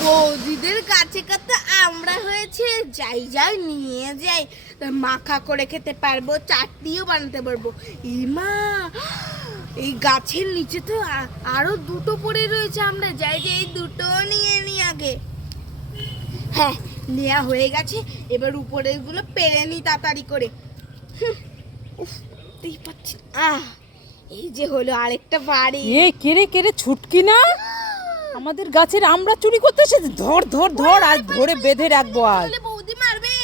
বৌদিদের কাছে কাছে আমরা হয়েছে। যাই যাই, নিয়ে যাই। মাখা করে খেতে পারব, চাটনিও বানাতে পারব। ইমা এই গাছের নিচে তো আরও দুটো পড়ে রয়েছে আমরা। যাই যে এই দুটো নিয়ে নি আগে। হ্যাঁ নেওয়া হয়ে গেছে। এবার উপরেরগুলো পেরে নি তাড়াতাড়ি করে। পাচ্ছি। আহ, এই যে হলো আরেকটা বাড়ি। এ কেড়ে কেড়ে ছুটকি না? আমাদের গাছের আমরা চুরি করতে এসেছে। ধর ধর ধর আজ ধরে বেঁধে রাখব আর বৌদি মারবে।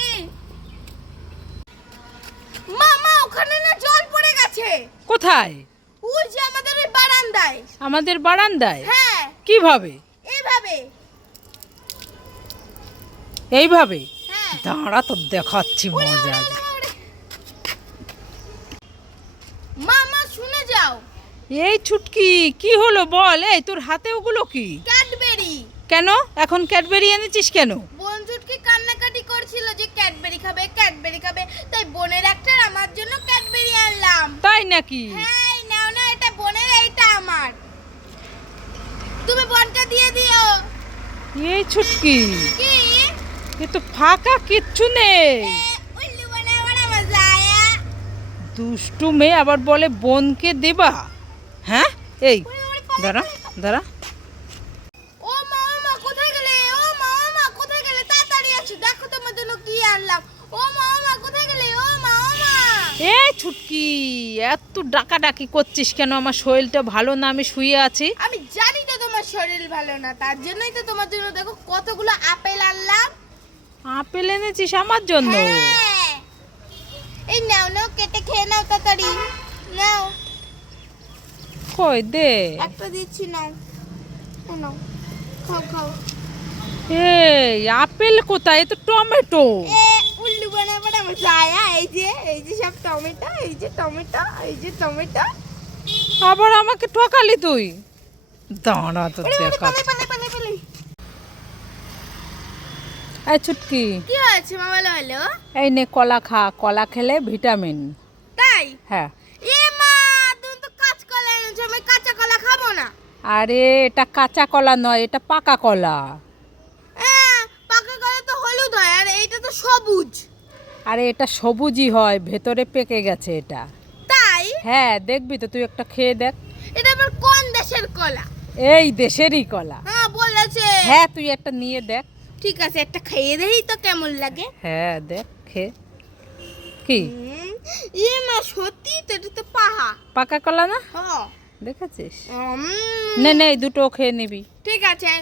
মামা ওখানে না জল পড়ে গেছে। কোথায়? ওই যে আমাদের ওই বারান্দায়। আমাদের বারান্দায়? হ্যাঁ। কীভাবে? এইভাবে। এইভাবে? হ্যাঁ। দাঁড়া তো দেখাচ্ছি মজা এই ছুটকি কি হলো বল? এই তোর হাতে ওগুলো কি? ক্যাডবেরি। কেন? এখন ক্যাডবেরি এনেছিস কেন? বন্ধুটকে কান্নাকাটি করছিল যে ক্যাডবেরি খাবে ক্যাডবেরি খাবে। তাই বোনের একটা আমার জন্য ক্যাডবেরি আনলাম। তাই নাকি? হ্যাঁ নাও না এটা বোনের এইটা আমার। তুমি বোনকে দিয়ে দিও। এই ছুটকি? কি? এ তো ফাঁকা কিচ্ছু নেই। বনে দুষ্টু মেয়ে আবার বলে বোনকে দেবা। হ্যাঁ? এই দাঁড়া দাঁড়া। ও মা ও কোথায় গেলে? ও মা কোথায় গেলে? তাড়াতাড়ি আসো দেখো তোমার জন্য কি আনলাম। ও মা কোথায় গেলে? ও মা। এই ছুটকি এত ডাকাডাকি করছিস কেন? আমার শরীরটা ভালো না আমি শুয়ে আছি। আমি জানি তো তোমার শরীর ভালো না তার জন্যই তো তোমার জন্য দেখো কতগুলো আপেল আনলাম। আপেল এনেছিস আমার জন্য? হ্যাঁ। এই নাও নাও কেটে খেয়ে নাও তাড়াতাড়ি। কই? দে। একটা দিচ্ছি নাও। নাও। খাও খাও। এই আপেল কোথায়? তো টমেটো। এ উল্লু বানা বড় মজা এই যে এই যে সব টমেটো এই যে টমেটো এই যে টমেটো। আবার আমাকে ঠকালি তুই? দাঁড়া তো দেখা। এই ছুটকি কি হয়েছে মা ভালো হলো এই নে কলা খা। কলা খেলে ভিটামিন। তাই? হ্যাঁ। আরে এটা কাঁচা কলা নয় এটা পাকা কলা। পাকা কলা তো হলুদ হয় আর এইটা তো সবুজ। আরে এটা সবুজই হয় ভেতরে পেকে গেছে এটা। তাই? হ্যাঁ দেখবি তো তুই একটা খেয়ে দেখ। এটা আবার কোন দেশের কলা? এই দেশেরই কলা। হ্যাঁ বলেছে। হ্যাঁ তুই একটা নিয়ে দেখ। ঠিক আছে একটা খেয়ে দেই তো কেমন লাগে। হ্যাঁ দেখ খেয়ে কি? এ মা সত্যি তো এটা তো পাহা। পাকা কলা না? হ্যাঁ দেখেছিস? না নে দুটো খেয়ে নিবি। ঠিক আছে।